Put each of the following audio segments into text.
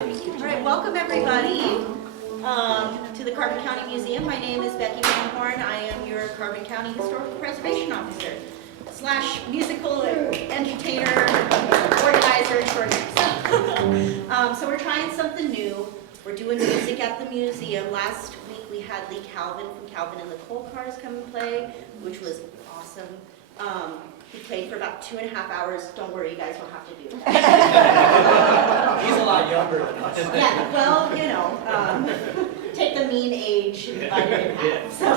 All right, welcome everybody to the Carbon County Museum. My name is Becky Van Horn. I am your Carbon County Historical Preservation Officer slash musical entertainer, organizer extraordinaire. So we're trying something new. We're doing music at the museum. Last week we had Lee Calvin from Calvin and the Coal Cars come and play, which was awesome. He played for about 2.5 hours. Don't worry, you guys don't have to do that. He's a lot younger than us. Yeah, well, you know, take the mean age divided in half. So,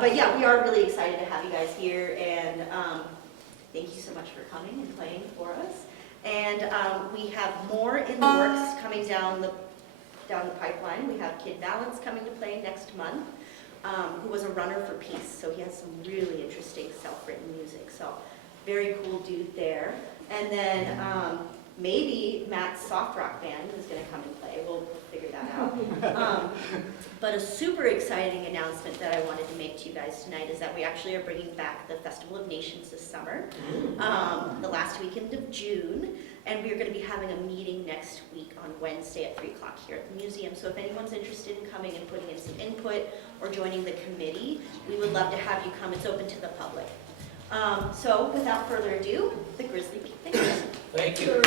but yeah, we are really excited to have you guys here, and thank you so much for coming and playing for us. And we have more in the works coming down the pipeline. We have Kid Balance coming to play next month. Who was a runner for peace, so he has some really interesting self-written music. So very cool dude there. And then maybe Matt's soft rock band is going to come and play. We'll figure that out. But a super exciting announcement that I wanted to make to you guys tonight is that we actually are bringing back the Festival of Nations this summer, the last weekend of June. And we're going to be having a meeting next week on Wednesday at 3 o'clock here at the museum. So if anyone's interested in coming and putting in some input or joining the committee, we would love to have you come. It's open to the public. So without further ado, the Grizzly Peak Pickers. Thank you.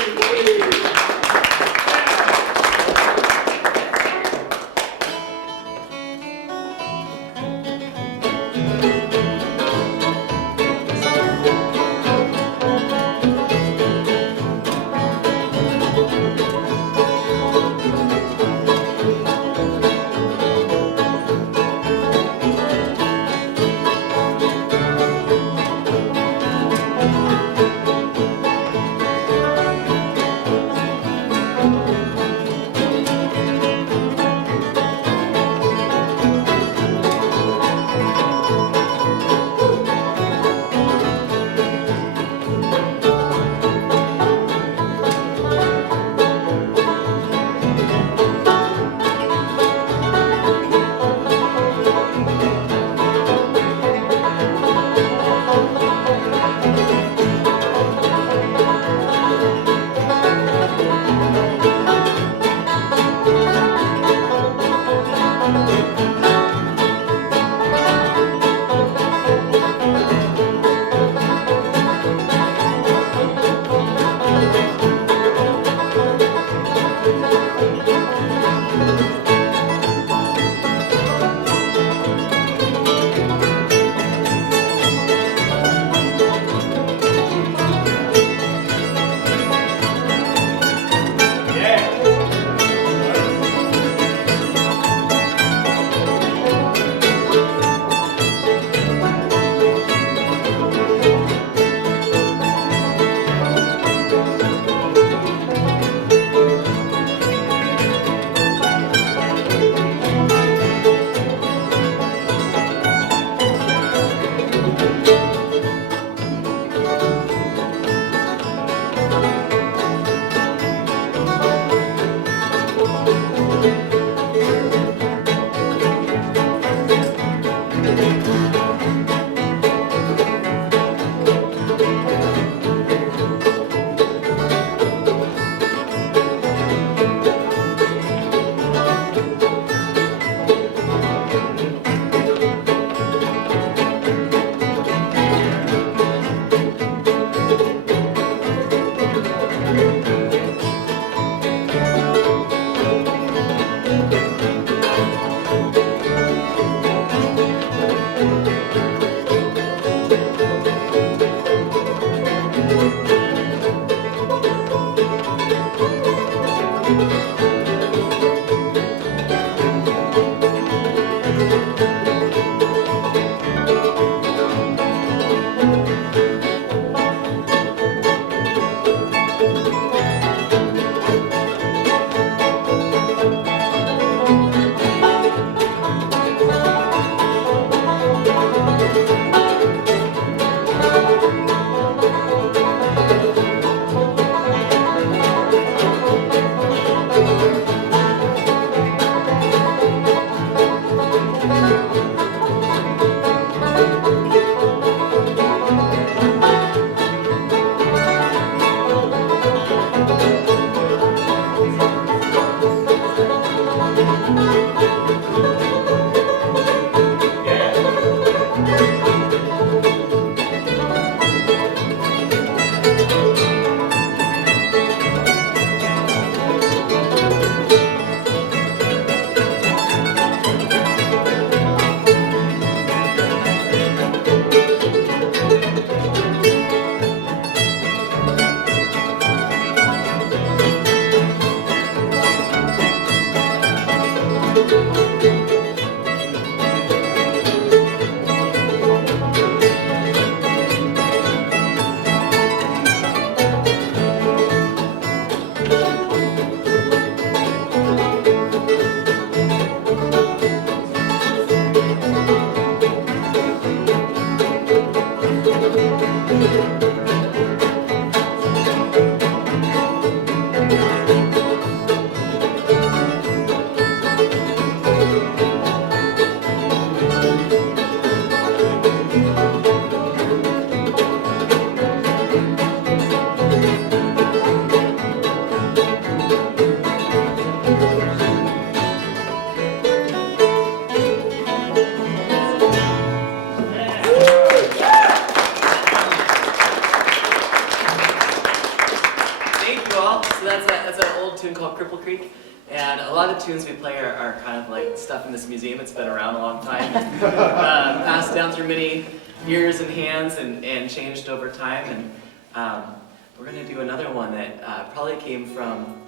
That's an old tune called Cripple Creek. And a lot of the tunes we play are kind of like stuff in this museum. It's been around a long time. Passed down through many ears and hands and changed over time. And we're going to do another one that probably came from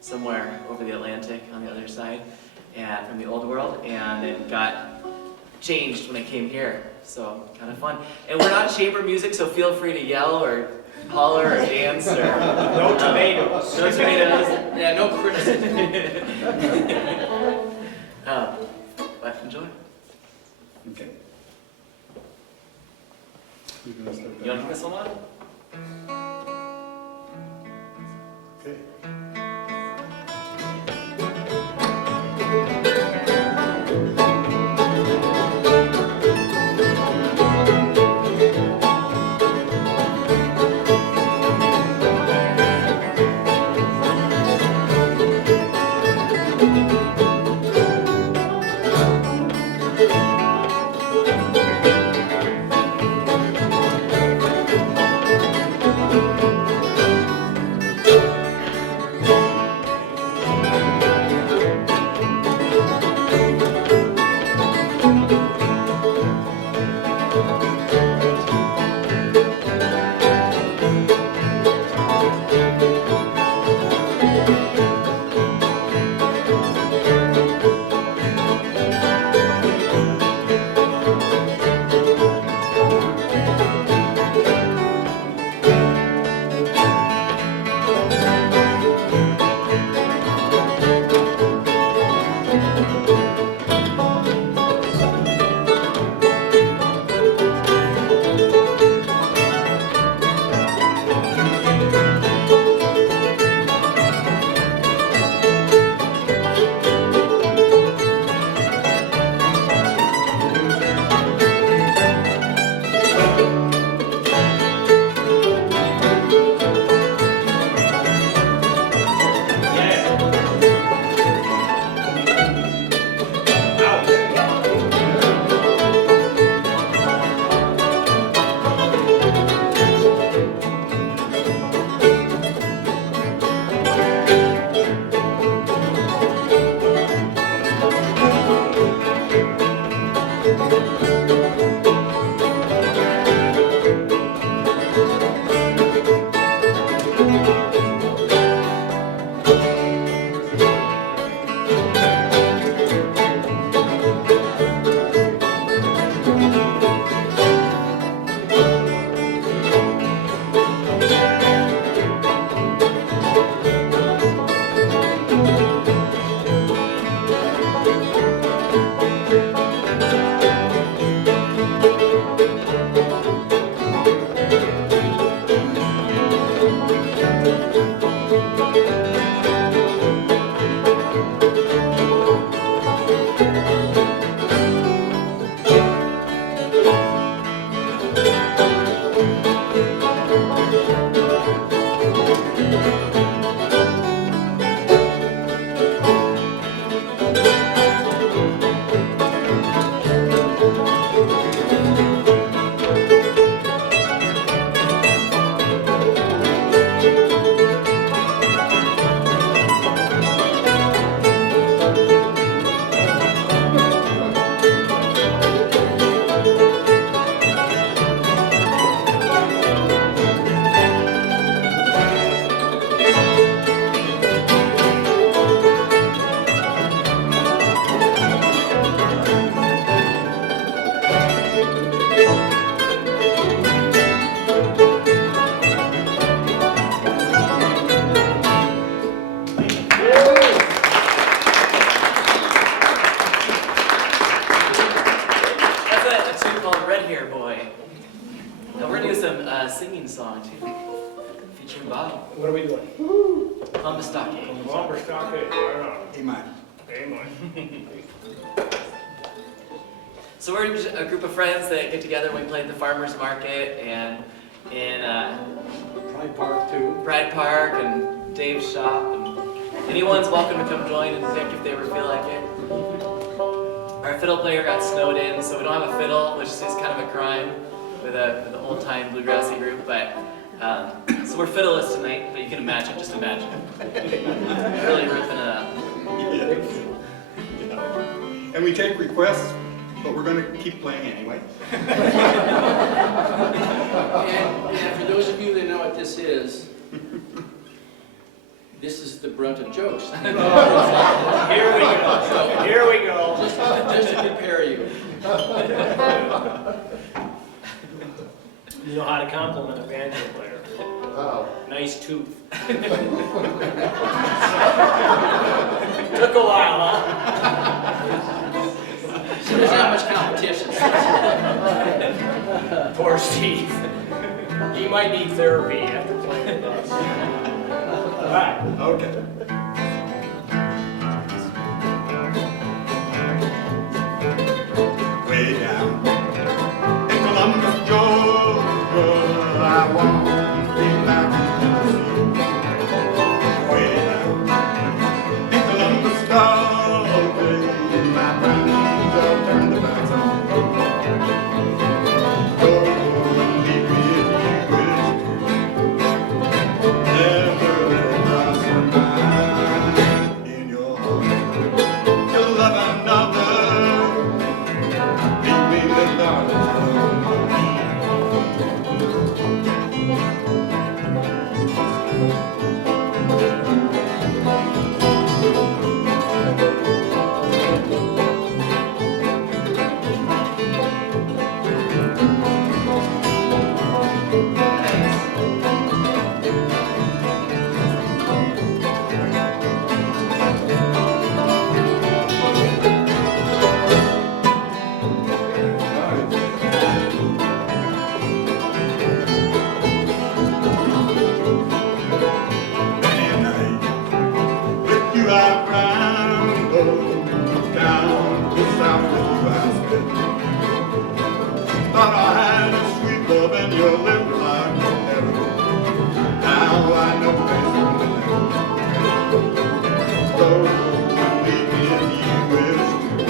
somewhere over the Atlantic on the other side, and from the old world, and it got changed when I came here. So kind of fun. And we're not chamber music, so feel free to yell or holler or dance or no tomatoes. No tomatoes. Yeah, no criticism. But enjoy. Okay. You want to pick this one on? Okay. singing song too, featuring Bob. What are we doing? Humberstock. Humberstock, right on. Amen. Amen. So we're a group of friends that get together. We play at the farmers market and in Pride Park too. Pride Park and Dave's shop. And anyone's welcome to come join and pick if they ever feel like it. Our fiddle player got snowed in, so we don't have a fiddle, which is kind of a crime with an old-time bluegrassy group. But So we're fiddleless tonight, but you can imagine, just imagine. Really ripping it up. And we take requests, but we're gonna keep playing anyway. And for those of you that know what this is the brunt of jokes. Here we go. Here we go. Just to prepare you. You know how to compliment a banjo player. Nice tooth. Took a while, huh? So there's not much competition. Poor Steve. He might need therapy after playing with us. All right. Okay. Way down in Columbus, Georgia, I want to be back in Tennessee. Way down in Columbus, Georgia, my friends all turned their backs on me. Go and leave me if you wish. Never let it cross your mind in your heart. To love another, leave me, little darling. Many a night with you I rambled down the south with you I spent. Thought I had a sweet love and your lips like heaven. Now I know there's only left. So leave me if you wish to.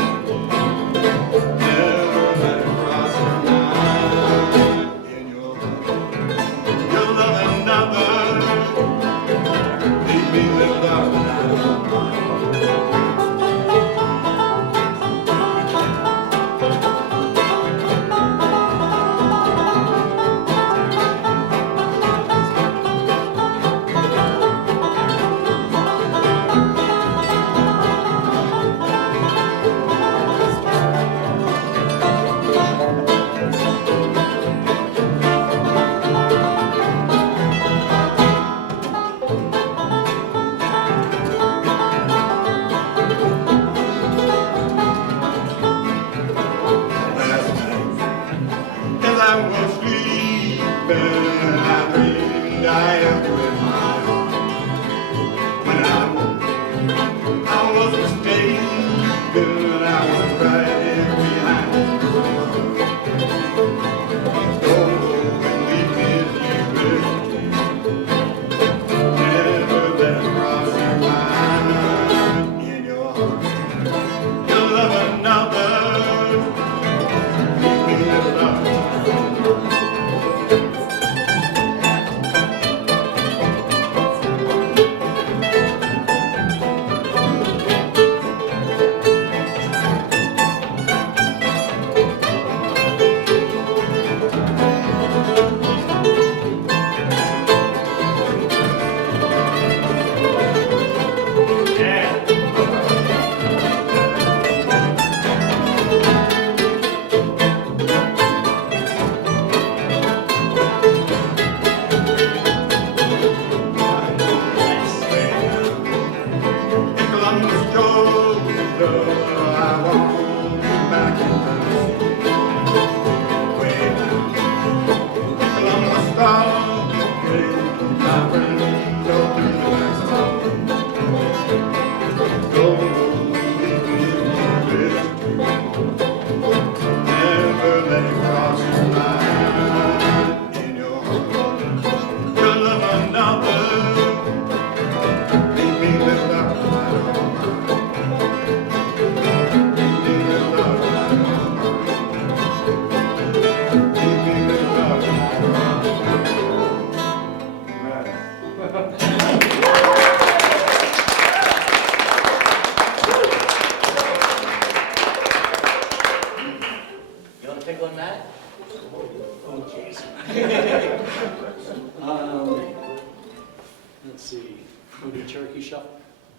Never let it cross your mind in your heart. Your love another. Leave me, little darling, I don't mind.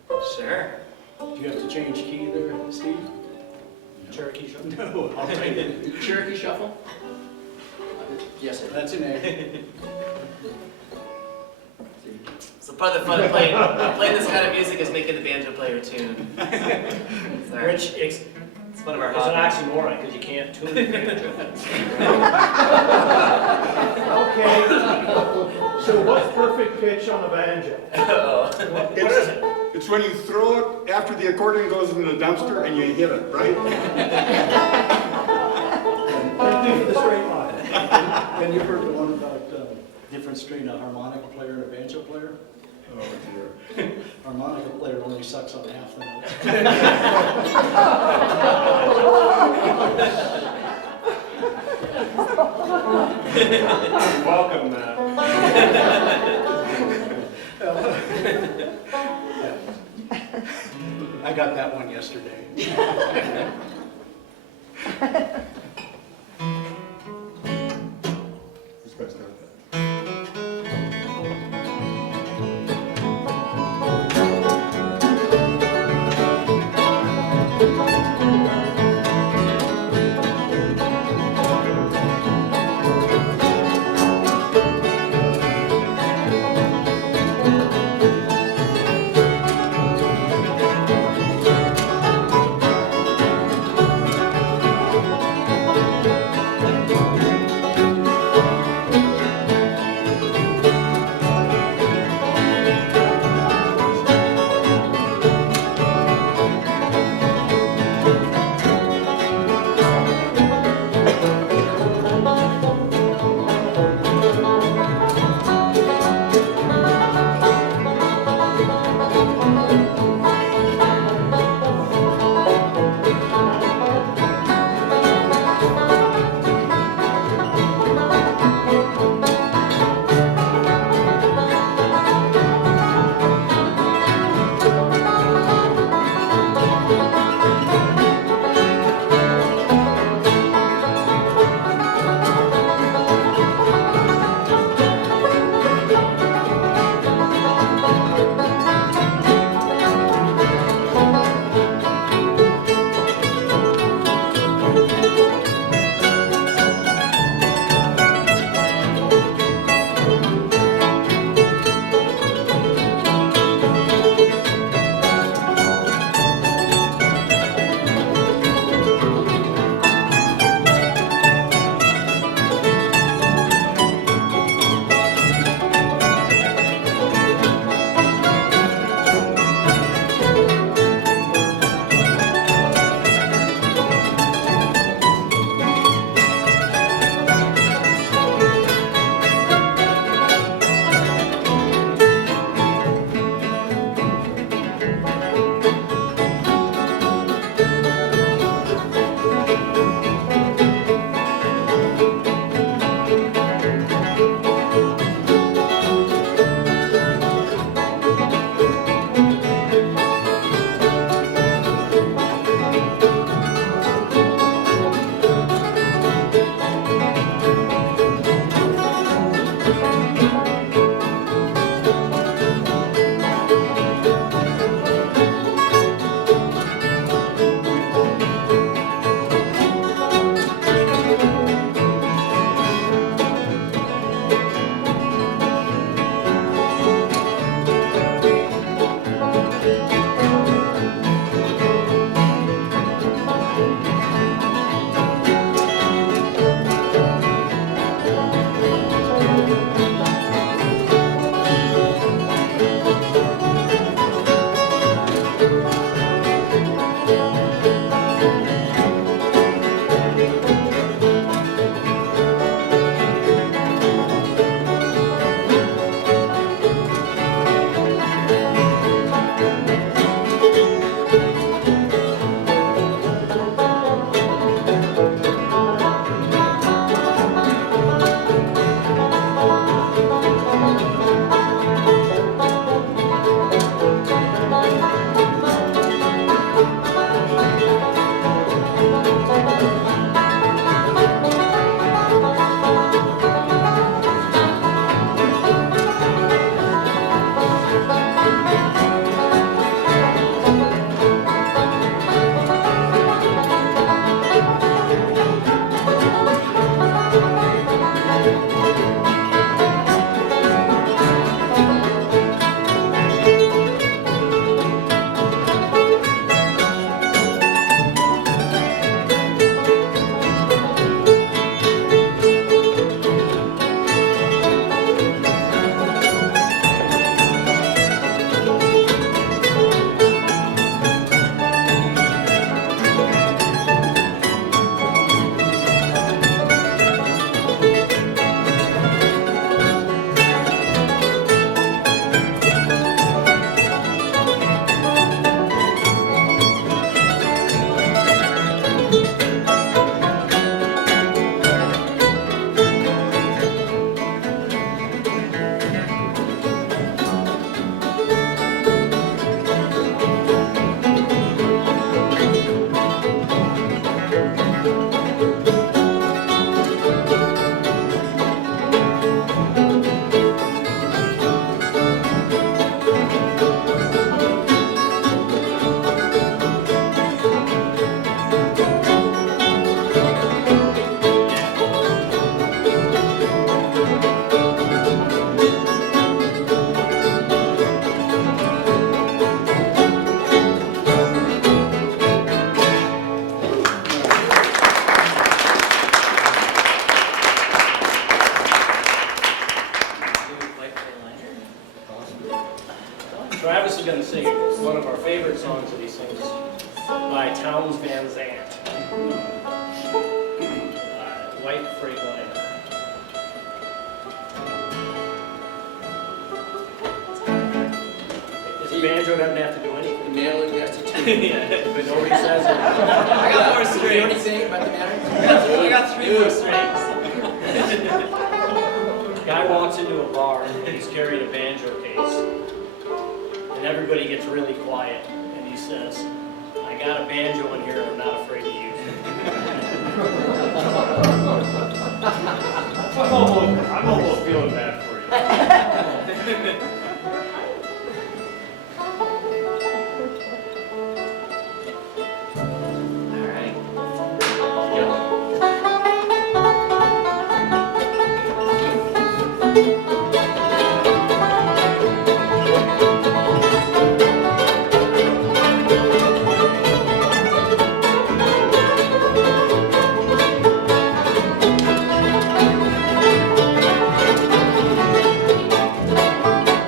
Sure. Do you have to change key there, Steve? Cherokee Shuffle. No, I'll write it. Cherokee Shuffle? Yes, it That's an A. So part of the fun of playing this kind of music is making the banjo player tune. Sorry. Which It's one of our It's an hobbies. oxymoron, because you can't tune the banjo. Okay, so what's perfect pitch on a banjo? Oh. What is it? It's when you throw it after the accordion goes in the dumpster and you hit it, right? Thank you for the straight line. And you heard the one about difference between a harmonica player and a banjo player? Oh, dear. Harmonica player only sucks on half the notes. Welcome, Matt. I got that one yesterday. Who's gonna start that? one of our favorite songs that he sings by Towns Van Zandt. White Freightliner. His banjo doesn't have to do anything. The mandolin has to too. Yeah. But nobody says it. I got more You know strings. anything about the matter? I got 3 more strings. Guy walks into a bar and he's carrying a banjo case. And everybody gets really quiet. And he says, I got a banjo in here and I'm not afraid to use it. I'm almost feeling bad for you. All right. Thank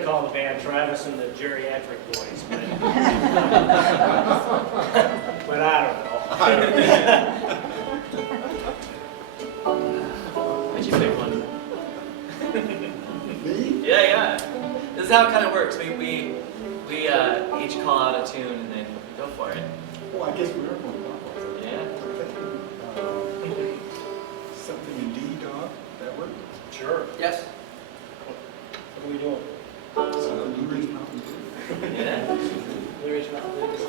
gonna call the band Travis and the Geriatric Boys, but, but I don't know. Why'd you pick one? Me? Yeah. This is how it kind of works. We each call out a tune and then go for it. Oh, I guess we are going to Yeah. something in D, dog. That work? Sure. Yes. What are we doing? Something Blue Ridge Mountain Dew. Yeah. Blue Ridge Mountain Blues?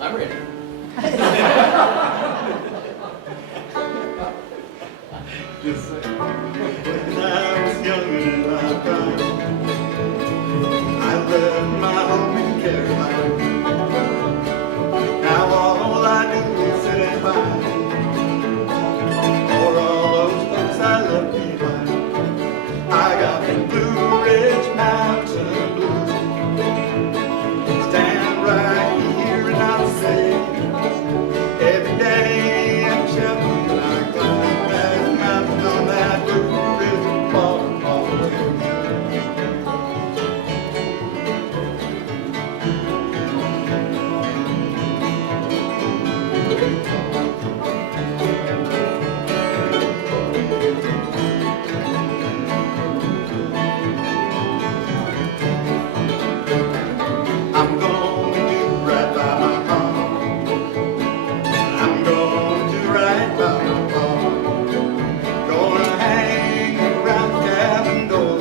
I'm ready. Just say. When I was younger and I cried, I left my home in Carolina. Now all I do is sit and find for all those folks I left behind. I got the Blue Ridge Mountain Blues. Stand right here and I'll say, every day I'm shouting when I climb that mountain on that Blue Ridge far, far away. I'm gonna do right by my heart. I'm gonna do right by my heart. Gonna hang around the cabin door.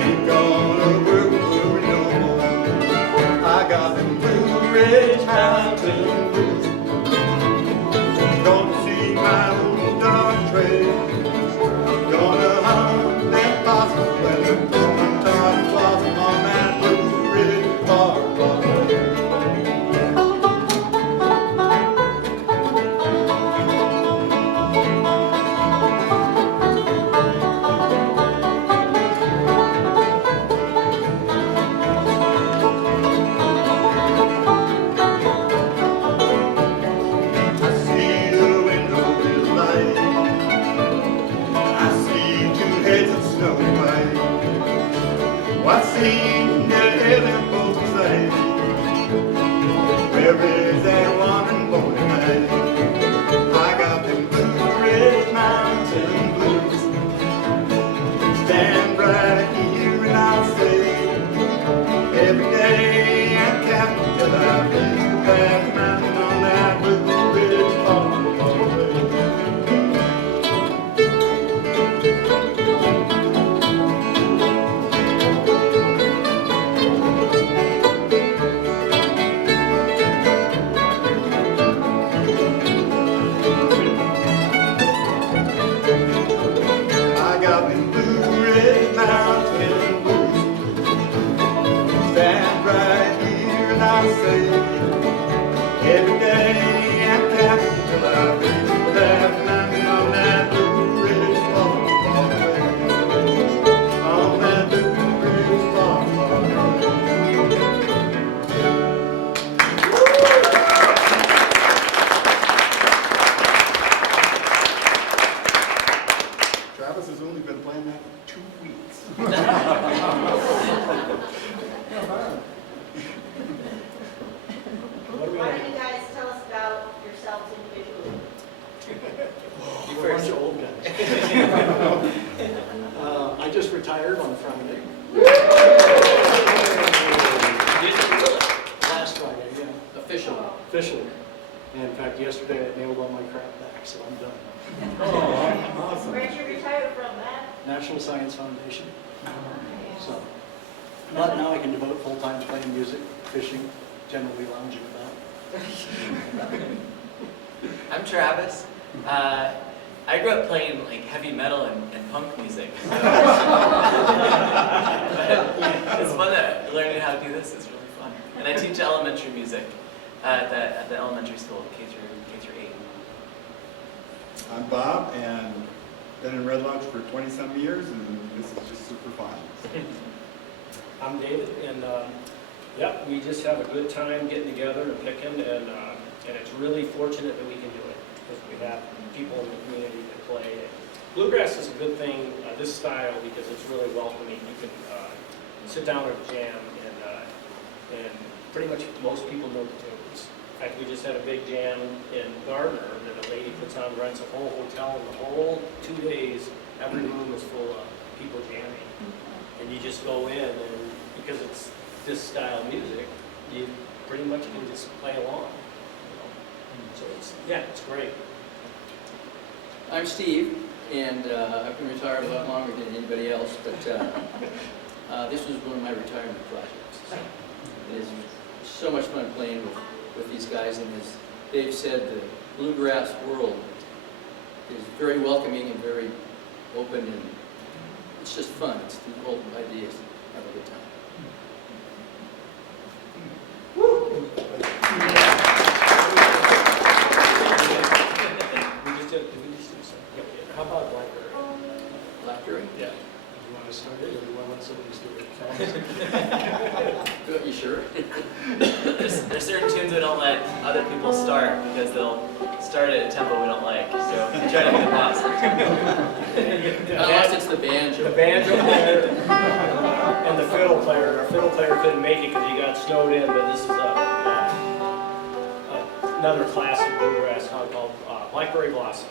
Ain't gonna worry no more. I got them Blue Ridge Mountain Blues. Gonna see my old dog trail. Gonna hunt that possum when the woman starts blossom on that Blue Ridge far, far away. I see the window is light. I see two heads of snow white. What seem to hear them folks say? Where is that woman born tonight? I got them Blue Ridge Mountain Blues. Stand right here and I'll say, every day I'm counting till I reach that mountain on that Blue Ridge far, far away. I got them Blue Ridge Mountain Blues. Stand right here and I'll say, every day I'm counting till I reach that mountain on that Blue Ridge far, far away. On that Blue Ridge far, far away. Travis has only been playing that for 2 weeks. What do we Why want? don't you guys tell us about yourselves individually? You We're a bunch first. of old guys. I just retired on Friday. Last Friday, yeah, Official. officially. And in fact, yesterday I nailed all my crap back, so I'm done. Oh, awesome. Where'd you retire from, Matt? National Science Foundation. So, but now I can devote full time to playing music, fishing, generally lounging about. I'm Travis. I grew up playing like heavy metal and punk music. So. But it's fun that learning how to do this is really fun. And I teach elementary music at the elementary school, K through 8. I'm Bob, and been in Red Lodge for 20-some years, and this is just super fun. I'm David, and Yep, we just have a good time getting together and picking, and it's really fortunate that we can do it, because we have people in the community that play. Bluegrass is a good thing, this style, because it's really welcoming. You can sit down and jam, and pretty much most people know the tunes. In fact, we just had a big jam in Gardner that a lady puts on, rents a whole hotel, and the whole 2 days, every room is full of people jamming. And you just go in, and because it's this style of music, you pretty much can just play along. You know? So it's great. I'm Steve, and I've been retired a lot longer than anybody else, but this was one of my retirement projects. It is so much fun playing with these guys, and as Dave said, the bluegrass world is very welcoming and very open, and it's just fun. It's the whole idea is to have a good time. Did we just do something? How about Blackberry? Blackberry? Yeah. You want to start it, or you want to let somebody do it? Good, you sure? There's certain tunes we don't let other people start because they'll start at a tempo we don't like. So we try to be the boss. Unless it's the banjo. The banjo player and the fiddle player. Our fiddle player couldn't make it because he got snowed in, but this is another classic bluegrass song called Blackberry Blossom.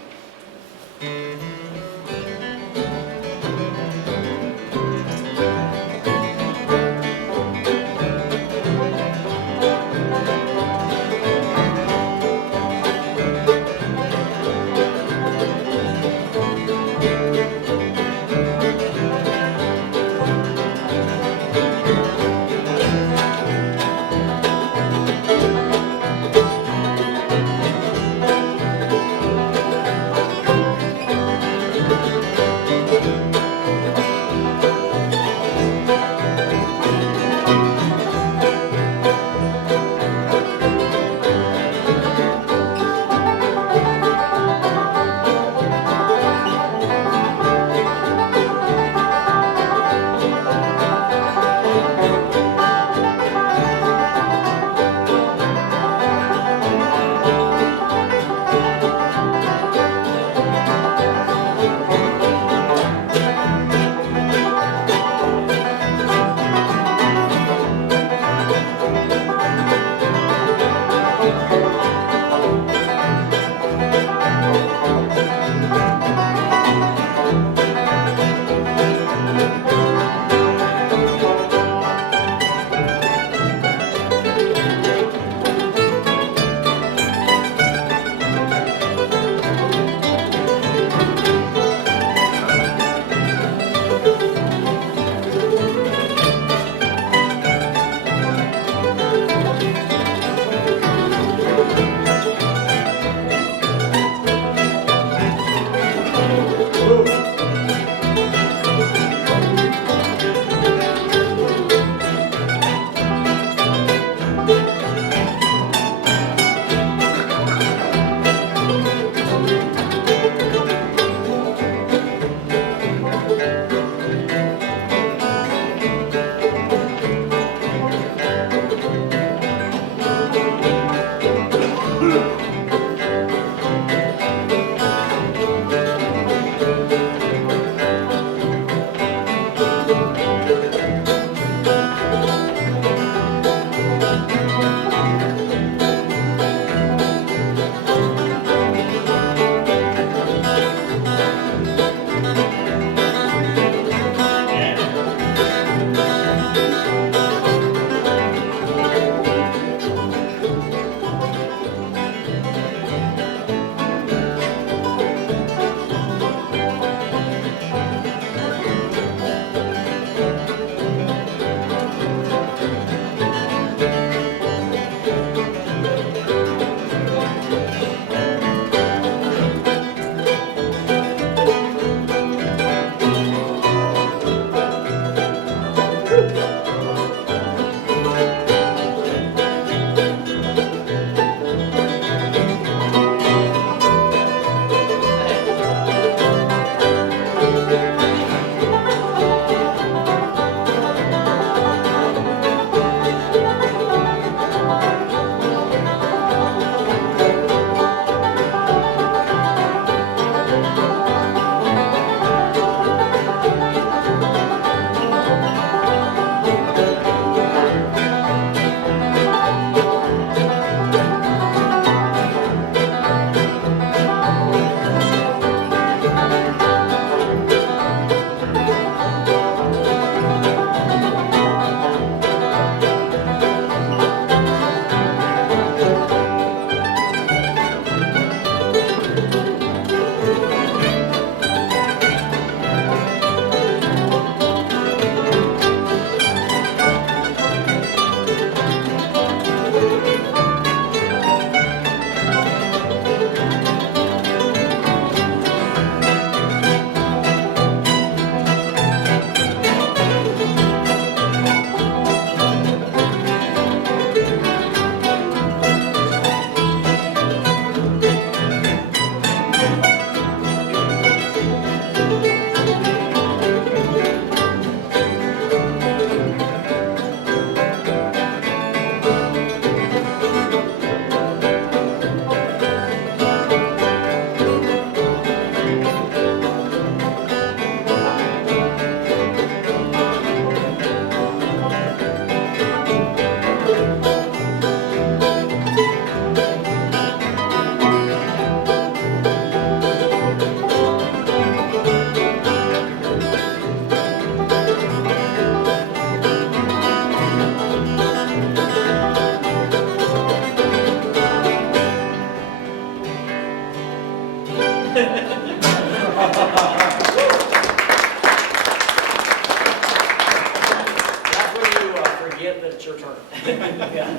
Yeah.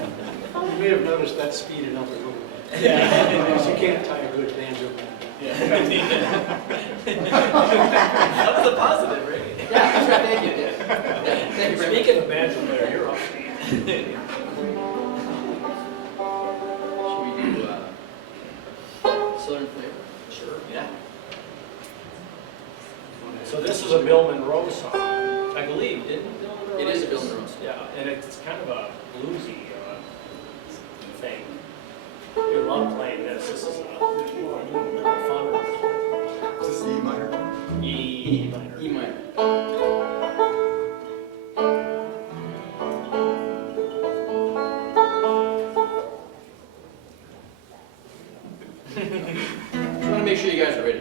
You may have noticed that speeded up a little bit. Yeah. Because you can't tie a good banjo band. That was a positive, right? Yeah, that's right, thank you. Yeah, thank you very much. Speaking of banjo player, you're up. Should we do Southern Flavor? Sure. Yeah. So this is a Bill Monroe song, I believe, didn't Bill Monroe? It write is a Bill this? Monroe song. Yeah, and it's kind of a bluesy thing. You love playing this. This is fun. Is this the E minor? E minor. E minor. Just want to make sure you guys are ready.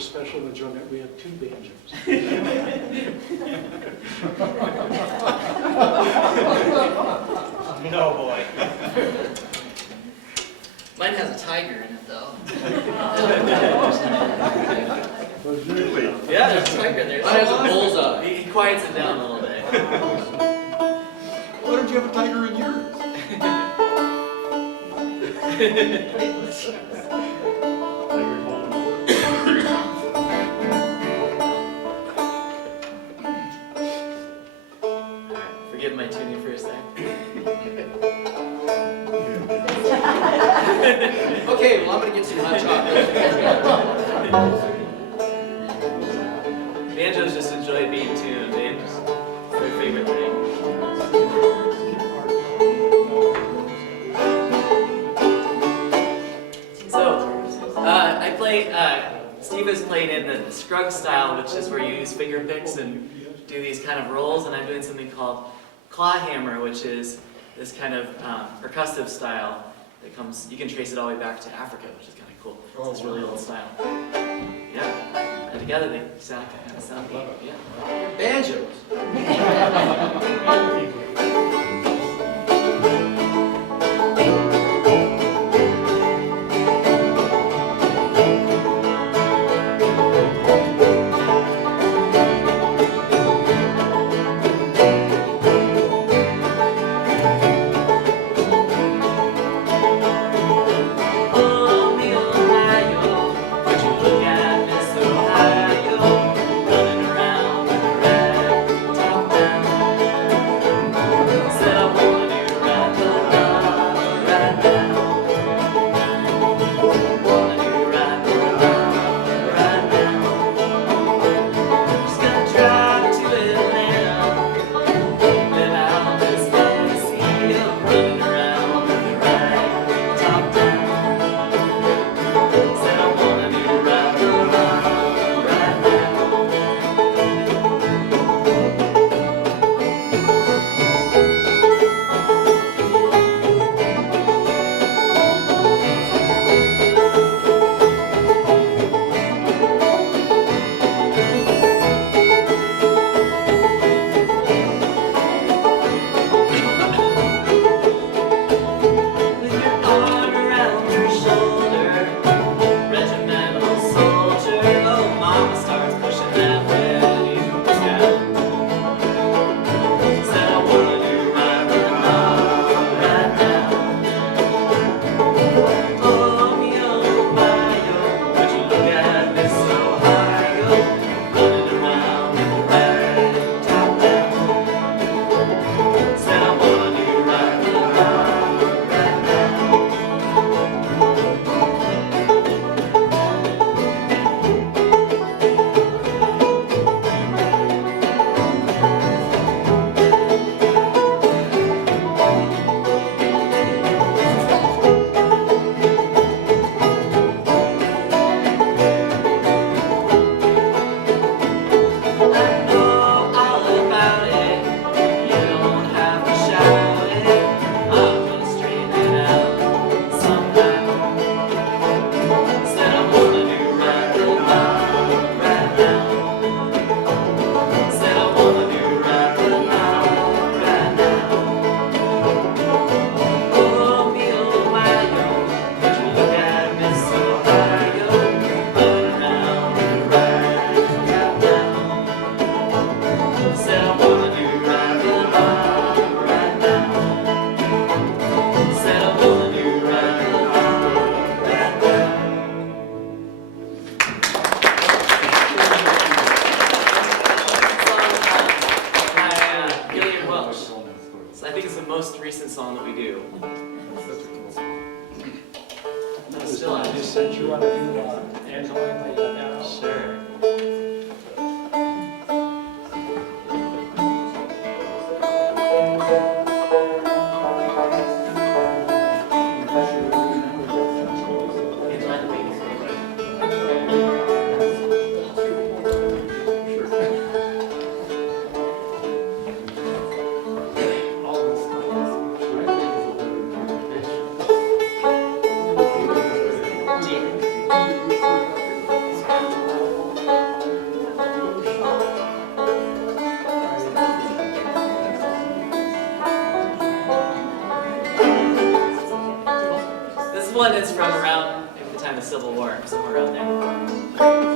for special enjoyment, we have 2 banjos. No, boy. Mine has a tiger in it, though. Really? Yeah, there's a tiger there. Mine has a bullseye. He quiets it down a little bit. Why don't you have a tiger in yours? Forgive my tuning for a sec. Okay, well, I'm gonna get some hot chocolate. Banjos just enjoy being tuned. It's their favorite thing. So, I play, Steve is playing in the scrug style, which is where you use finger picks and do these kind of rolls, and I'm doing something called claw hammer, which is this kind of percussive style that comes, you can trace it all the way back to Africa, which is kind of cool. It's this really old style. Yeah, and together they sound kind of sound neat. Yeah. Banjos. I just sent you one to Angela, and you got that out? Sure. This one is from around maybe the time of the Civil War, somewhere around there.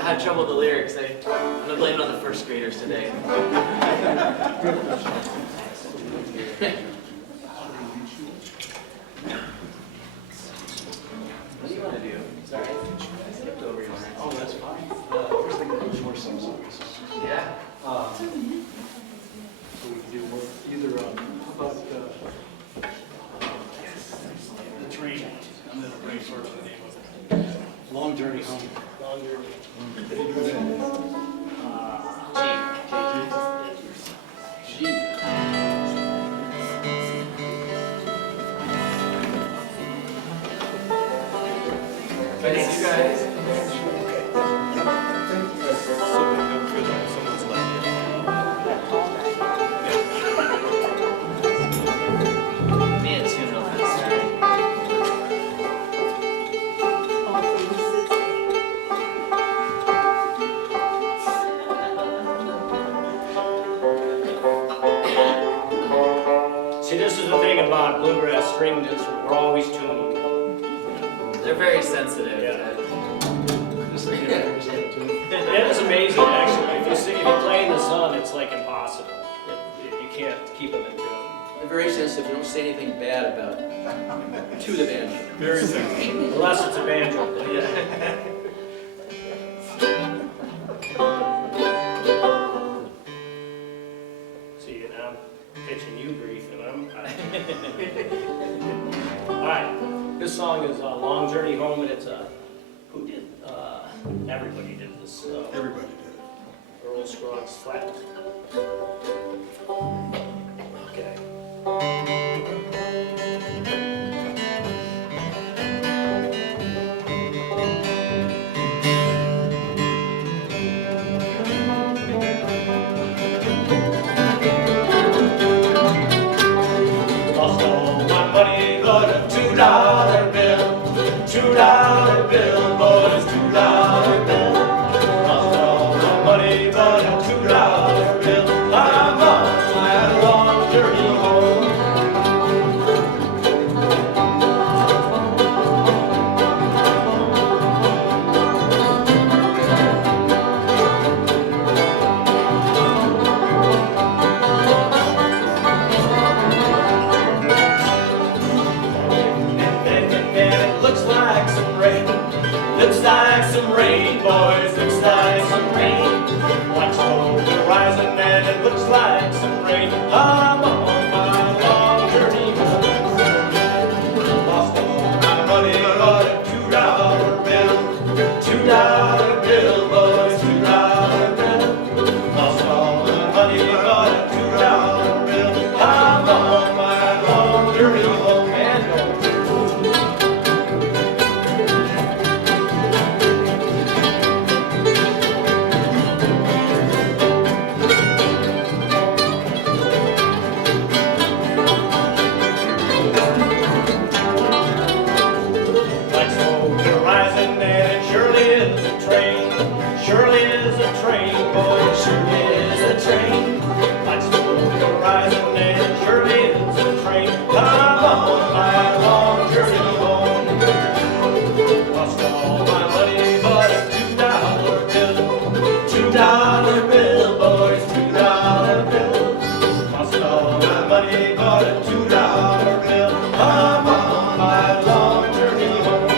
Had trouble with the lyrics. I'm gonna blame it on the first graders today. What do you want to do? Sorry, I skipped over yours. Oh, that's fine. First thing is more some songs. Yeah. the thing about bluegrass stringed instruments, we're always tuning. They're very sensitive. Yeah. Just like you understand too. It is amazing, actually. If you play in the sun, it's like impossible. You can't keep them in tune. They're very sensitive, don't say anything bad about to the banjo. Very sensitive. Unless it's a banjo. Yeah. See, and I'm pitching you grief, and I'm. All right, this song is "Long Journey Home," and it's who did? Everybody did this. Everybody did. Earl Scruggs flat. Okay. Lost all my money, but a $2 bill. $2 bill, boys, $2 bill. Lost all my money, but a $2 bill. I'm on my long journey home. And it looks like some rain. Looks like some rain, boys. Looks like some rain. Watch the horizon, and it looks like some rain. I'm on my long journey home. Lost all my money, but a $2 bill. $2 bill, boys. $2 bill. Lost all my money, but a $2 bill. I'm on my long journey home. And home. Lights over the horizon, and it surely is a train. Surely is a train, boy, surely is a train. Lights over the horizon, and it surely is a train. I'm on my long journey home. Lost all my money, but a $2 bill. $2 bill, boys, $2 bill. Lost all my money, but a $2 bill. I'm on my long journey home.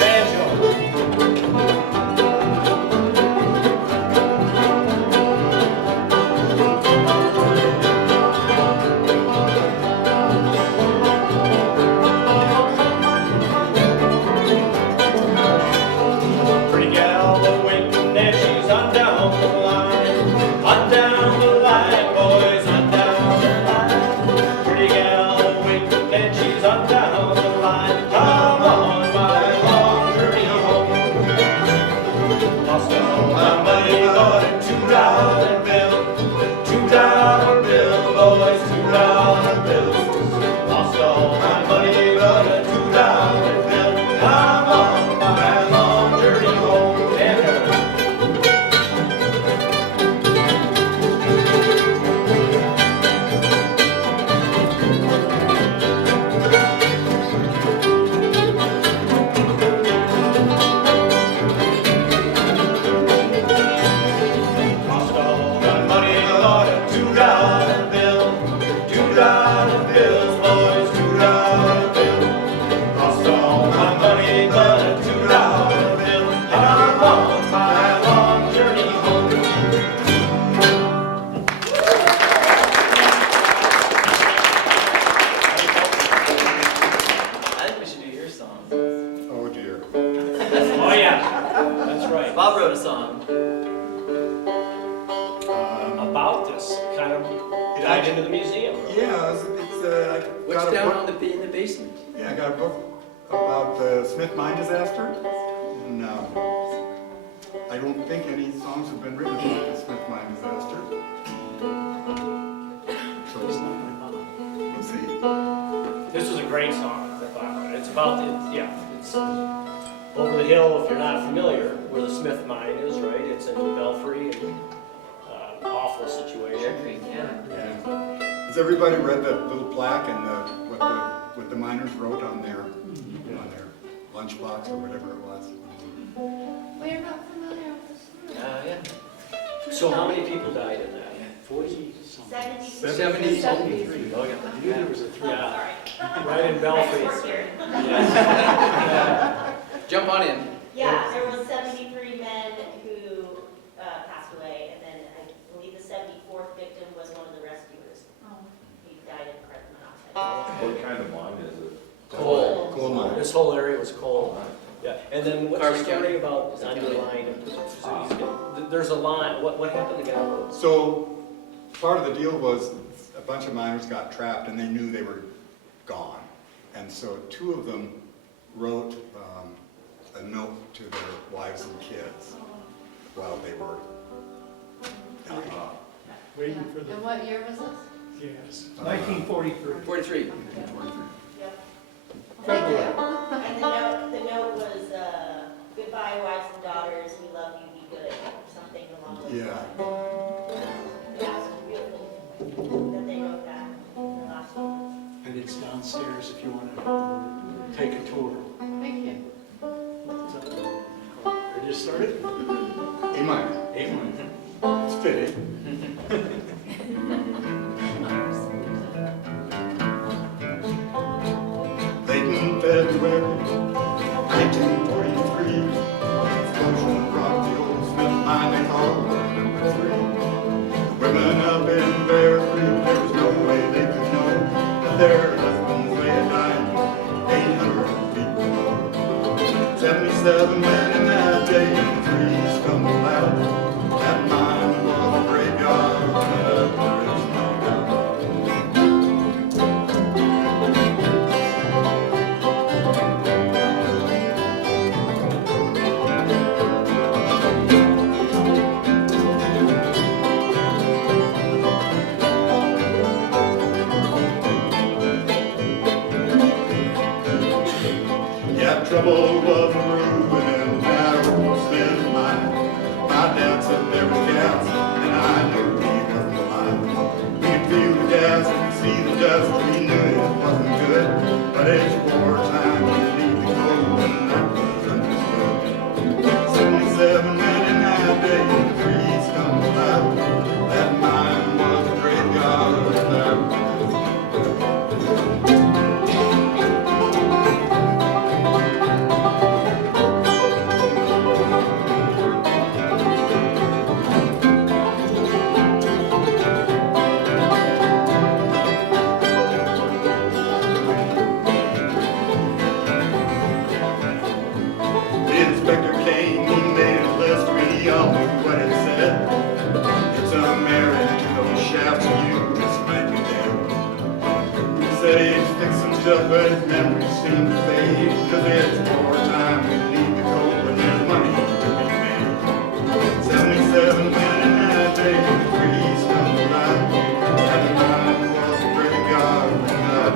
Banjo. Pretty gal waiting, and she's on down the line. On down the line, boys, on down the line. Pretty gal waiting, and she's on down the line. I'm on my long journey home. Lost all my money, but a $2 bill. $2 bill, boys, $2 bills. Lost all my money, but a $2 bill. I'm on my long journey home. And lost all my money, but a $2 bill. $2 bills, boys, $2 bills. Lost all my money, but a $2 bill. I'm on my long journey home. I think we should do your song. Oh dear. Oh, yeah, that's right. Bob wrote a song. About this, kind of tied into the museum. Yeah, I What's got a down book. on in the basement? Yeah, I got a book about the Smith mine disaster. No, I don't think any songs have been written about the Smith mine disaster. So It's not my mom. It's over the hill, if you're not familiar, where the Smith Mine is, right? It's in Belfry, and awful situation. Yeah. Has everybody read that little plaque and what the miners wrote on their lunchbox or whatever it was? We're not familiar with this. Yeah. So how many people died in that? 40-something. 70. 73. Oh, I knew there was a three. Yeah, Sorry. right in I Belfry. just work here. Jump on in. Yeah, there was 73 men who passed away, and then I believe the 74th victim was one of the rescuers. He died in carbon monoxide. What kind of mine is it? Coal. Coal mine. This whole area was coal. Yeah, and then what's the Carbon story county. about underlying? There's a line, what happened to Gallo? So part of the deal was a bunch of miners got trapped and they knew they were gone. And so two of them wrote a note to their wives and kids while they were dying. Waiting for the And what year was this? gas. 1943. 43. Yep. Thank you. And the note was, goodbye, wives and daughters, we love you, be good, or something along those lines. Yeah. Yeah, it's beautiful that they wrote that in the last one. And it's downstairs if you want to take a tour. Thank you. Ready to start it? A minor. A minor. It's fitting. Late in February 1943, explosion rocked the old Smith mine they called number 3. The women up in Bear Creek, there was no way they could know that their husbands lay dying 800 feet below. 77 men in that day, and 3 stumbled out. That mine was a graveyard, and there is no doubt. Yeah, trouble was brewing in that old Smith mine. My dad said there was gas, and I knew he wasn't alive. We could feel the gas and see the dust, we knew it wasn't good. But it's wartime, you need to go, and that was understood. 77 men in that day, and 3 stumbled out. That mine was a graveyard, and that was The inspector came, he made a list, we all knew what it said. It's a marriage to those shafts, you just might be dead. He said he'd fix some stuff, but his memories seem to fade. Cause it's wartime, we need to go, and there's money to be made. 77 men in that day, 3 stumbled out. That mine was a graveyard, and that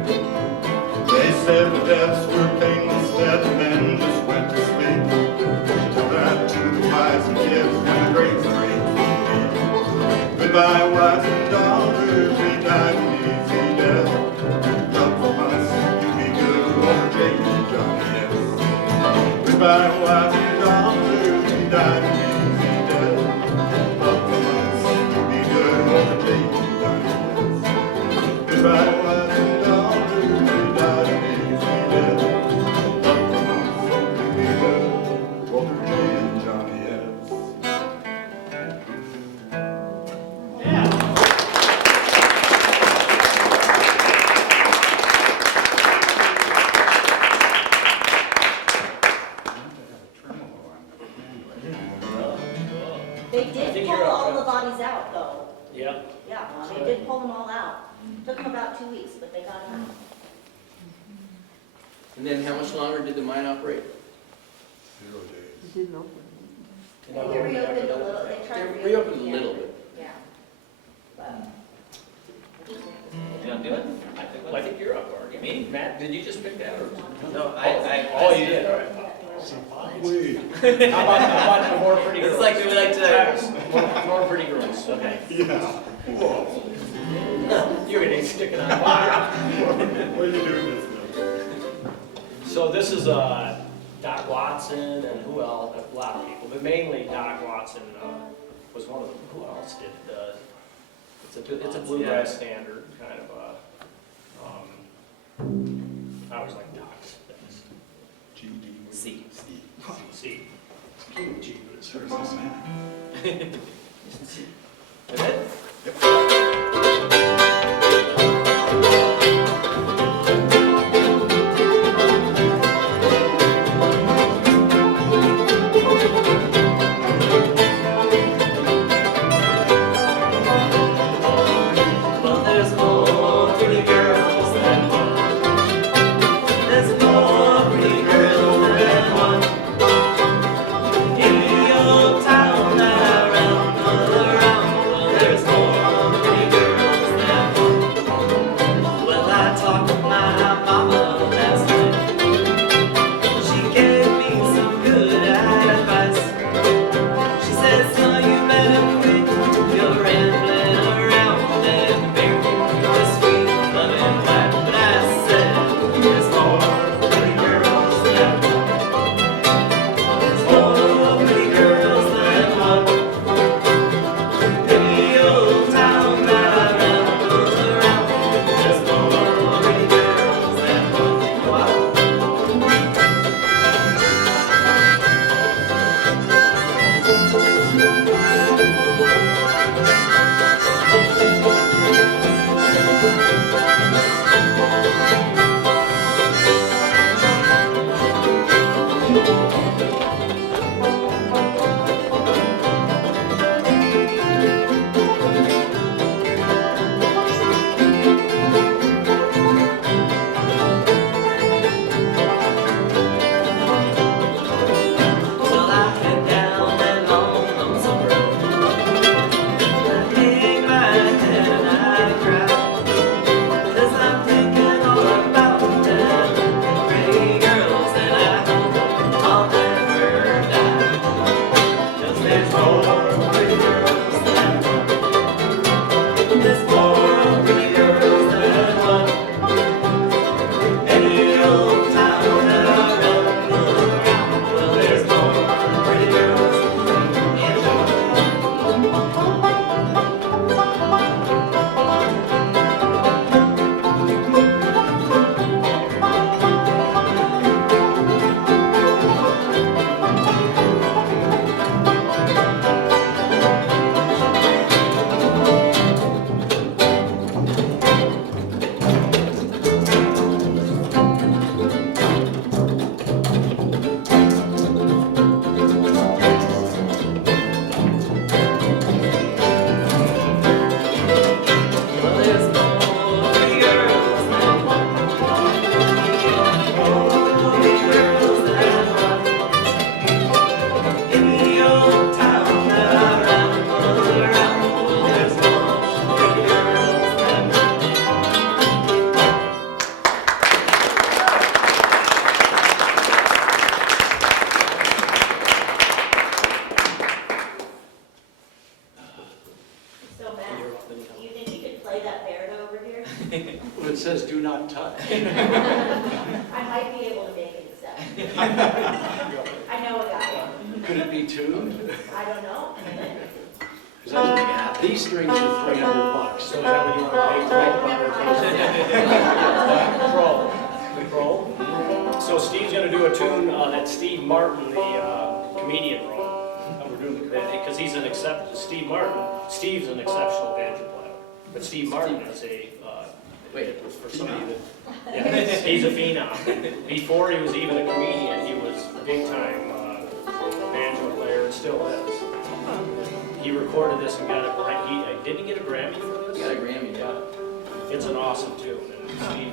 They said the deaths were painless, that the men just went to sleep. Tell that to the wives and kids when the graves are 8 feet deep. Goodbye, wives and daughters, we died an easy death. Love from us, you be good, or take Johnny, yes. Goodbye, wives and daughters, we died an easy death. Love from us, you be good, or take Johnny, yes. Goodbye, wives and daughters, we died an easy death. Love from us, you be good, Walter J. and Johnny, yes. They I did think pull you're up, all right? the bodies out, though. Yeah. Yeah, they they did pull them all out. Took them about 2 weeks, but they got them out. And then how much longer did the mine operate? 0 days. They reopened a little, they tried to They reopen. reopened a again. little bit. Yeah. But You want to do it? Well, I think you're up, aren't you? Me? Matt, did you just pick that or? No, Oh, you did, all right. Wait. How about the more pretty girls? It's like we like to. Travis, more pretty girls, okay. Yeah. Whoa. You're gonna stick it on fire. Why are you doing this now? So this is Doc Watson and who else? A lot of people, but mainly Doc Watson was one of them. Who else did? It's a bluegrass standard kind of. I always like Doc's things. GD. C. See. G, but it starts with man. Is it? Well, there's more pretty girls than one. There's more pretty girls than one. In the old town that round, around. Well, there's more pretty girls than one. Well, I talked to my mama last night. She gave me some good advice. She said, son, you better quit your rambling around and bury your sweet loving life. But I said, there's more pretty girls than one. There's more pretty girls than one. In the old town that I ramble around, there's more pretty girls than one. Wow. Well, I head down that long, lonesome road. I hang my head and I cry, 'cause I'm thinking all about them pretty girls, and I hope I'll never die. 'Cause there's more pretty girls than one. There's more pretty girls than one. Any old town that I ramble around, well, there's more pretty girls than one. Well, there's more pretty girls than one. More pretty girls than one. In the old town that I ramble around, well, there's more pretty girls than one. So Matt, do you think you could play that Baird over here? Well, it says do not touch. I might be able to make it accept. I know a guy. Could it be tuned? I don't know. 'Cause that's- These strings are $300. So is that what you want to pay? Control. So Steve's gonna do a tune that Steve Martin, the comedian, wrote. And we're doing because he's an Steve Martin. Steve's an exceptional banjo player, but Steve Martin is a. Wait, It was for somebody that. Yeah, he's a phenom. Before he was even a comedian, he was a big time banjo player and still is. He recorded this and got a. Didn't he get a Grammy for this? got a Grammy. Yeah, it's an awesome tune. And Steve,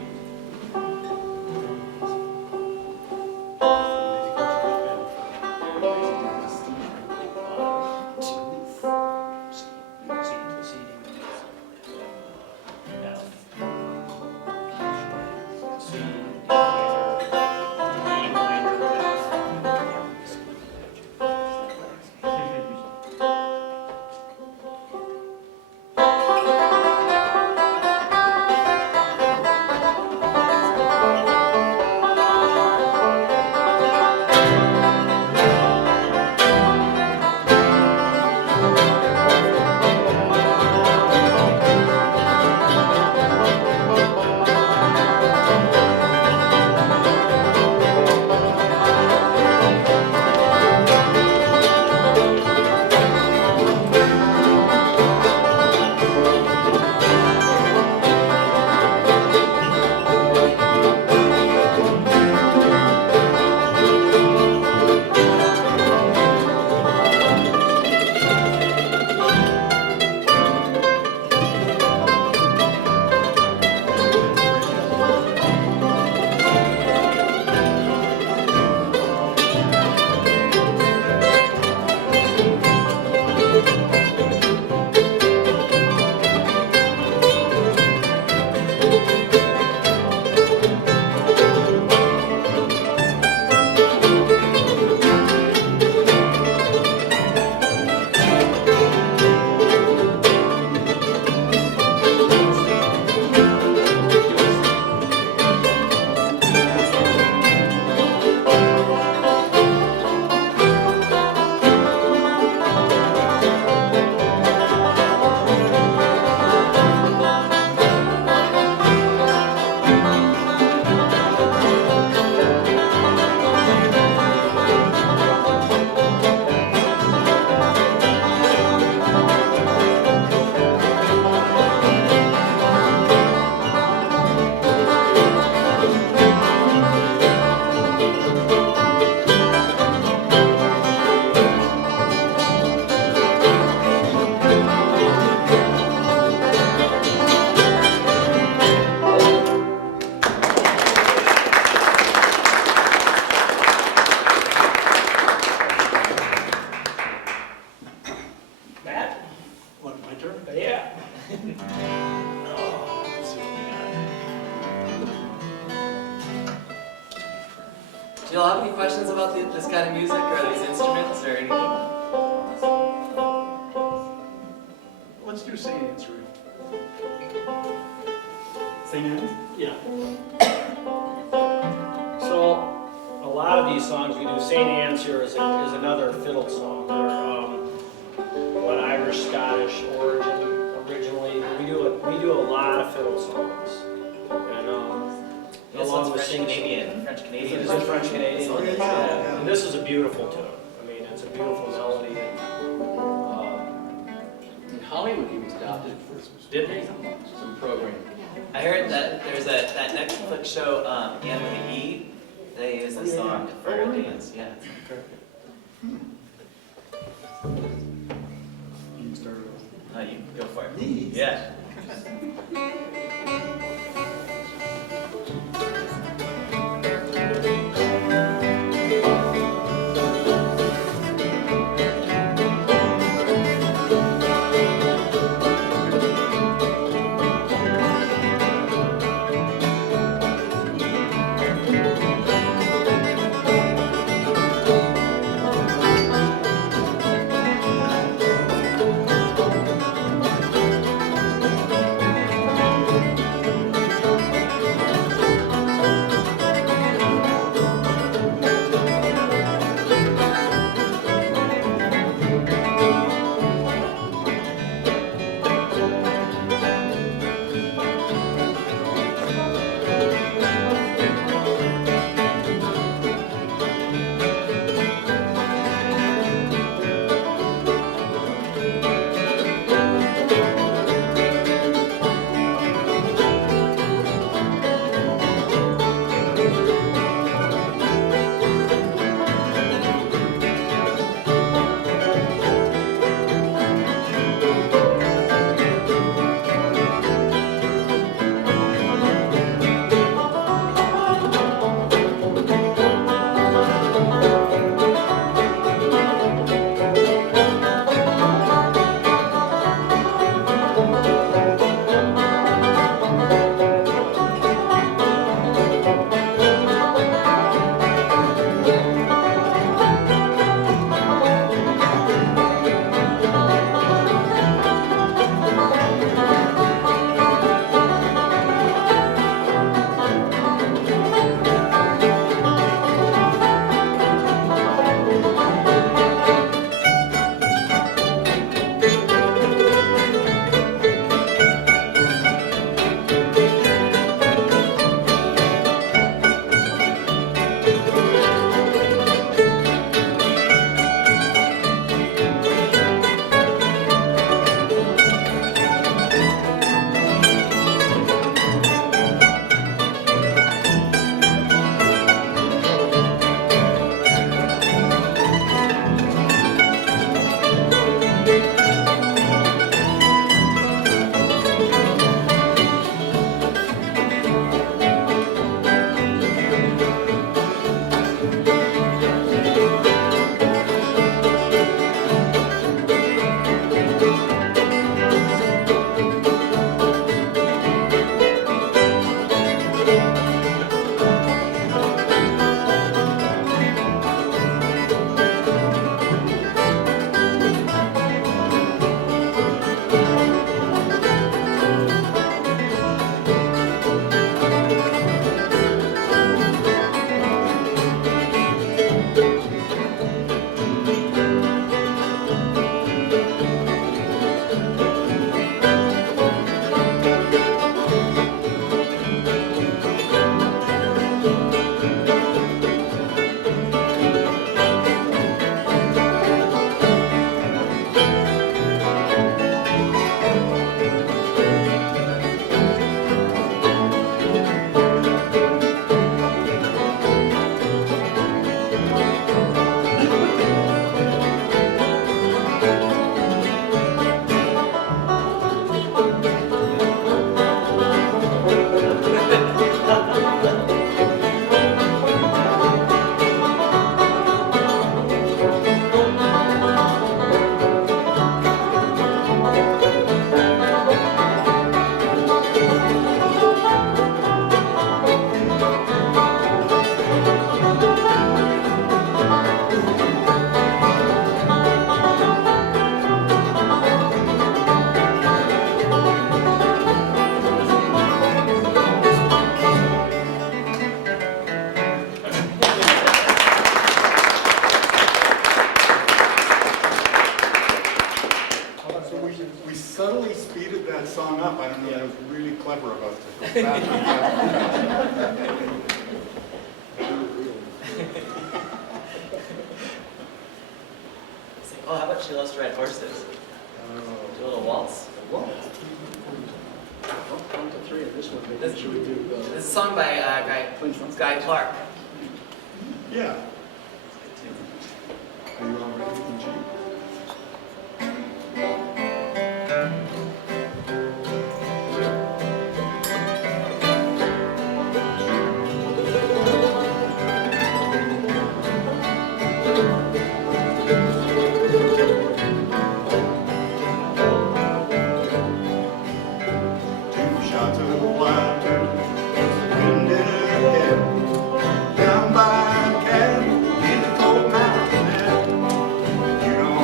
Matt? What, my turn? Yeah. Let's see what Do y'all have any questions about this kind of music or these instruments or anything? we got. Let's do St. Anne's Reel. St. Anne's? Yeah. So, a lot of these songs we do, St. Anne's here is another fiddle song. They're what Irish, Scottish origin originally. We do a lot of fiddle songs. And This along one's with French singing. Canadian. French Canadian. Is it French Canadian? This one is, Yeah. And this is a beautiful tune. I mean, it's a beautiful melody. In Hollywood, he was adopted for Did they? some program. I heard that there's that Netflix show, Anne with an E. They use this song for a dance. Yeah. You can start it off. You go for it. These? Yeah. Thank We subtly speeded that song up. I don't know, that was really clever of us to go faster. Oh, how about She Loves to Ride Horses? Do a little waltz. One to three of this one, maybe This- should we do? This is a song by Guy Clark. Yeah. Are you all ready, G? Two shots of water, wind in her hair, down by a cabin in the cold mountain air. You know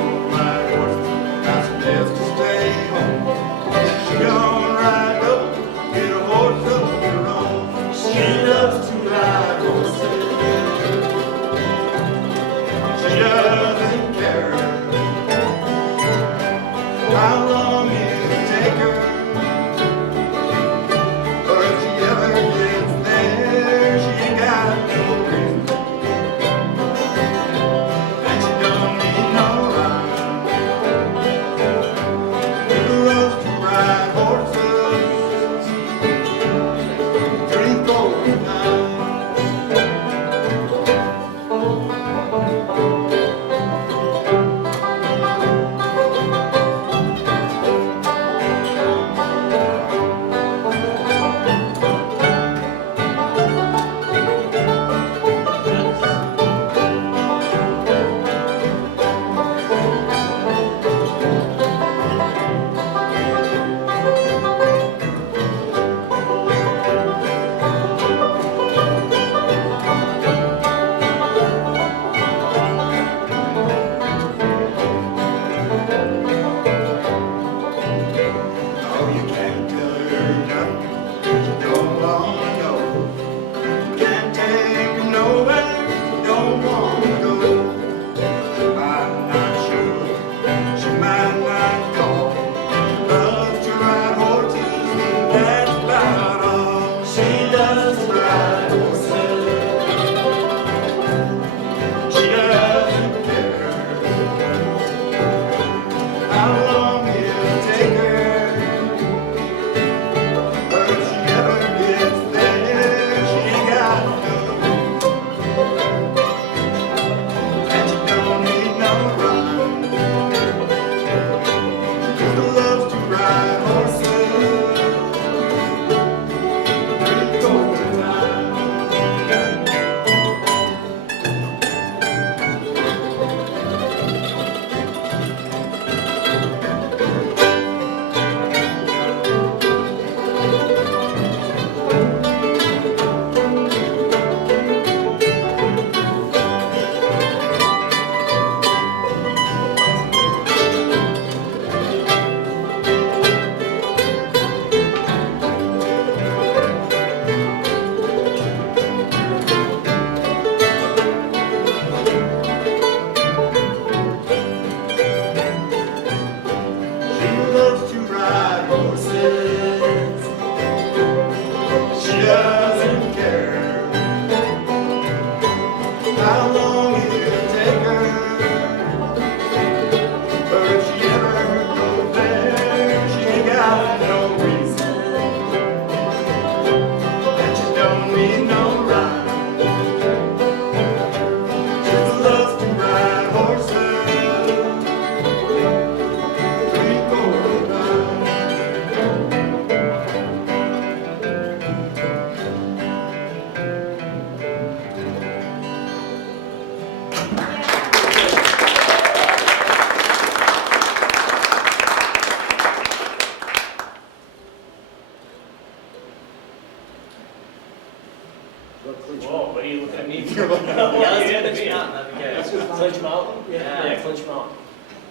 Whoa, what are you looking at me for? Yeah, let's do Clinch Mountain, that'd be good. Clinch Mountain? Yeah. Yeah, Clinch Mountain.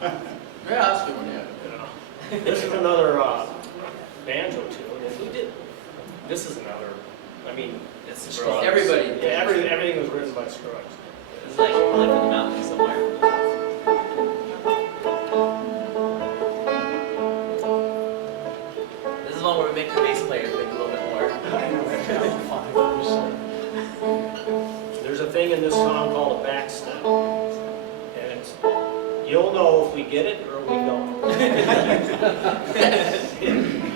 Yeah, that's a good one, yeah. Yeah. This is another banjo tune, and who did, this is another, I mean, It's the Scruggs. Scruggs. Everybody. Yeah, everything was written by Scruggs. It's like probably from the mountains somewhere. This is one where we make the bass player think a little bit more. There's a thing in this song called a backstep, and it's, you'll know if we get it or we don't.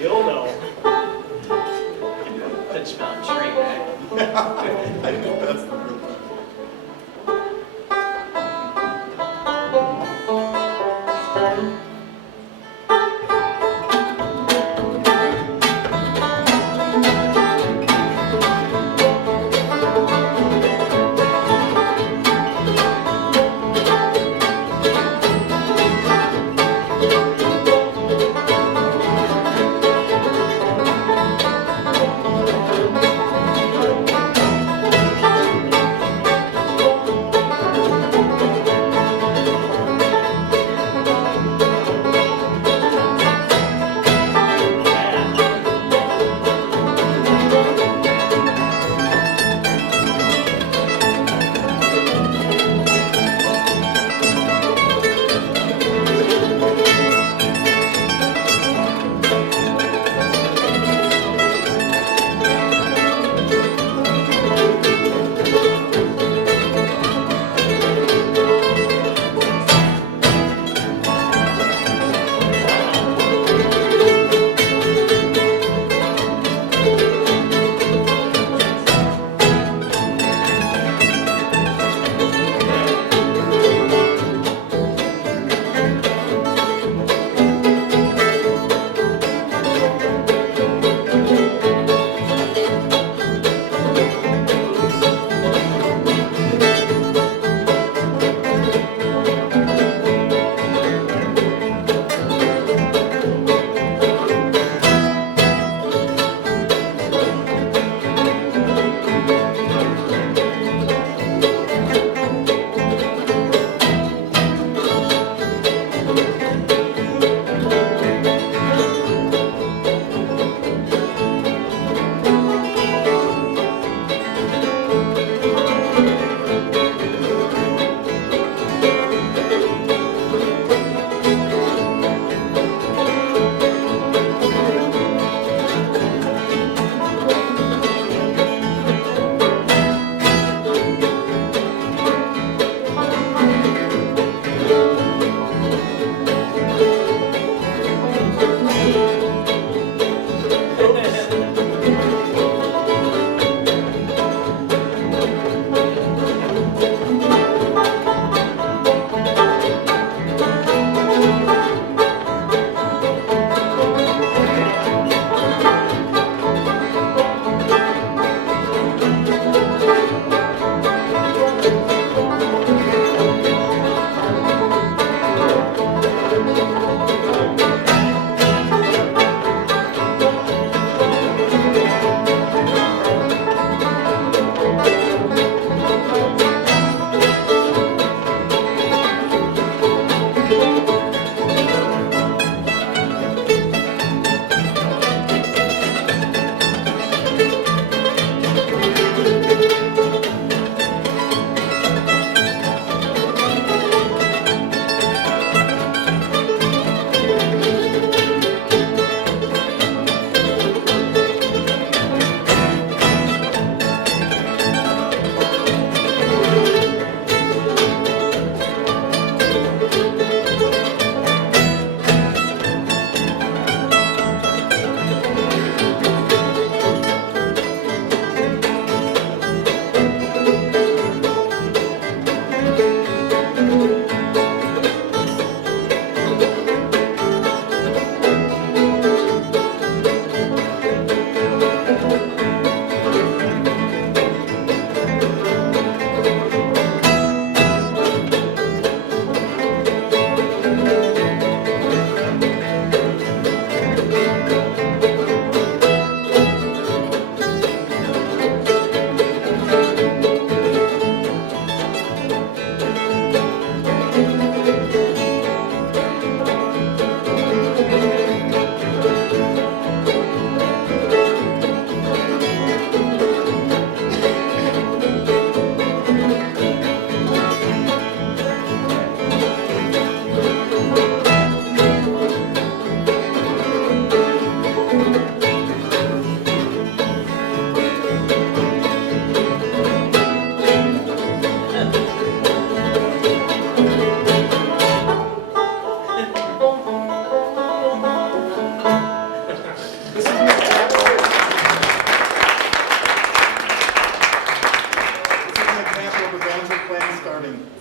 You'll know. Clinch Mountain Tree, right? I think that's the real one.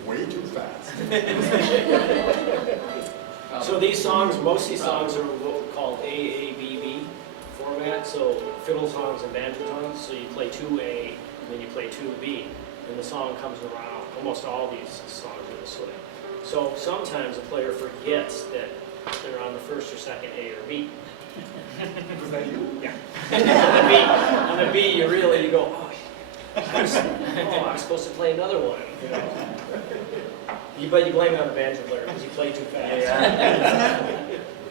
way too fast. So these songs, most of these songs are what we call AABB format, so fiddle songs and banjo songs. So you play 2A, and then you play 2B, and the song comes around. Almost all these songs are this way. So sometimes a player forgets that they're on the first or second A or B. Was that you? Yeah. On the B, you go, oh, I'm supposed to play another one. You know? But you blame it on the banjo player because you play too fast. Yeah.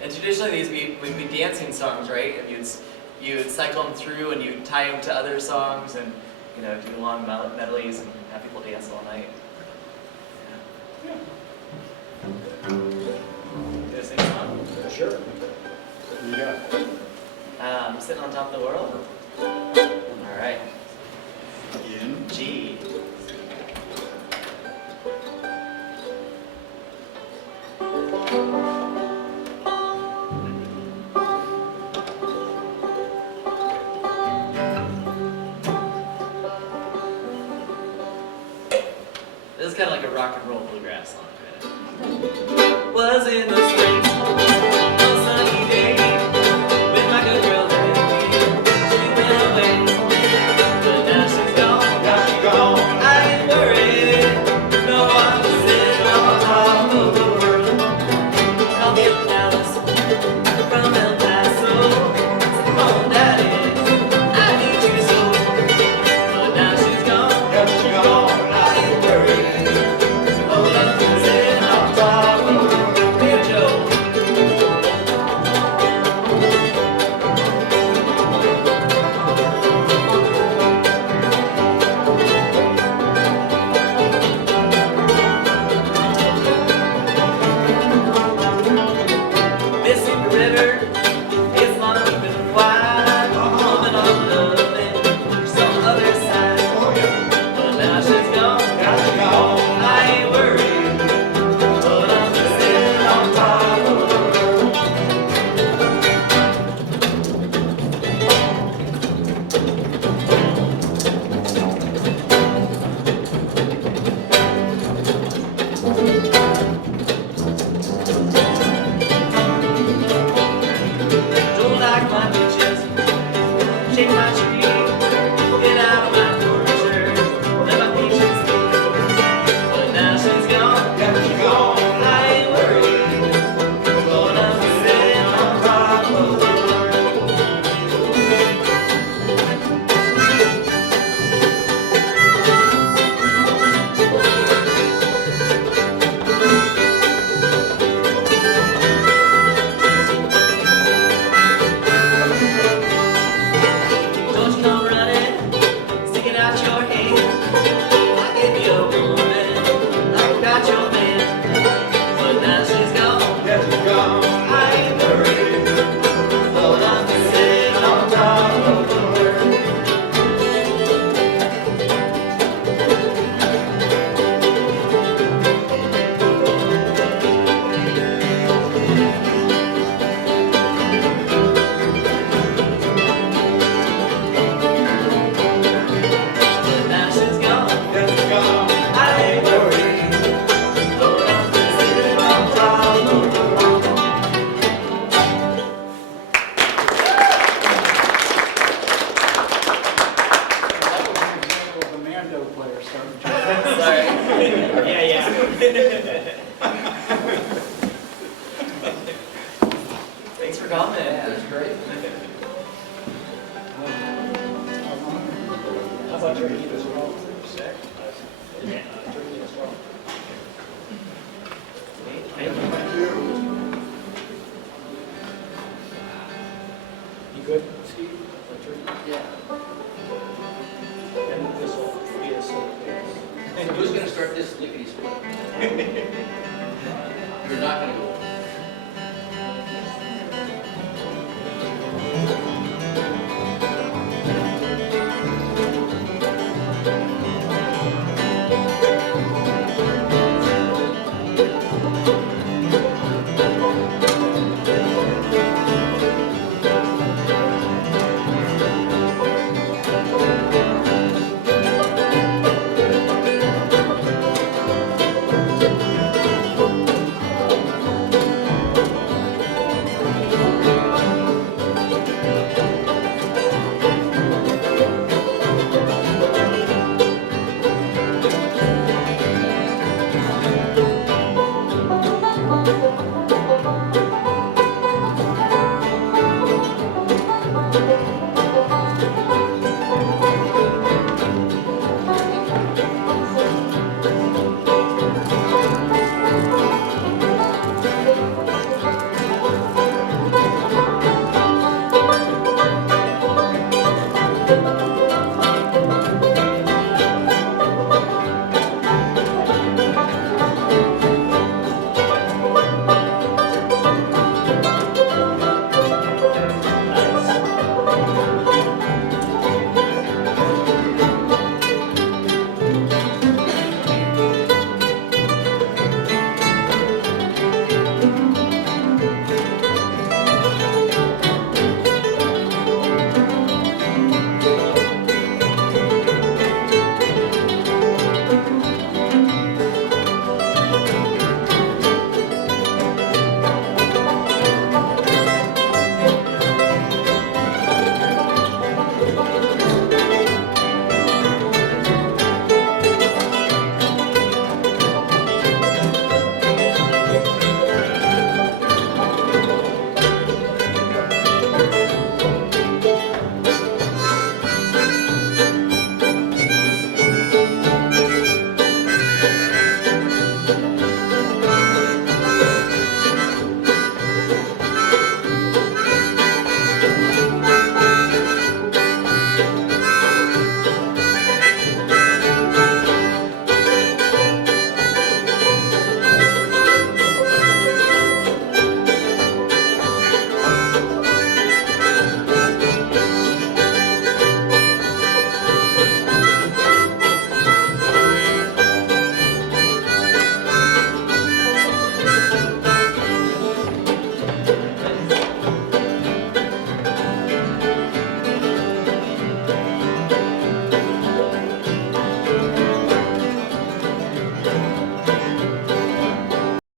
And traditionally these would be dancing songs, right? You'd cycle them through and you'd tie them to other songs and do long medleys and have people dance all night. Yeah. Do a sing song? Sure. Yeah. Sitting on top of the world? All right. In. G. This is kind of like a rock and roll bluegrass song, kind of. Was in the spring, one sunny day, with my good girl with me. She went away, but now she's gone. Now she's gone. I ain't worried, no one was sitting on top of the world. Call me up Dallas, from El Paso. Said, come on, Daddy, I need you so. But now she's gone. Now she's gone. I ain't worried. Oh, let's sit on top of the world. Here, Joe. Mississippi River, it's long and wide. Woman on loving, some other side. Oh, yeah. But now she's gone. Now she's gone. I ain't worried. But I'm just sitting on top of the world. Don't like my bitches, shake my tree, get out of my orchard, let my peaches be. But now she's gone, Now she's gone. I ain't worried, but I'm just sitting on top of the world. Don't you come running, sticking out your hand. I give you a woman, like I got your man. But now she's gone, Now she's gone. I ain't worried, but I'm just sitting on top of the world. But now she's gone, Now she's gone. I ain't worried, but I'm just sitting on top of the world. That was an example of a Mando player starting to. Sorry. Yeah. Thanks for coming. That's great. How about turkey as well? Sick. Yeah, turkey as well. Thank you. Thank you. You good, Steve? On turkey? Yeah. And this will be a sort of thing. So who's gonna start this lickety split? You're not gonna go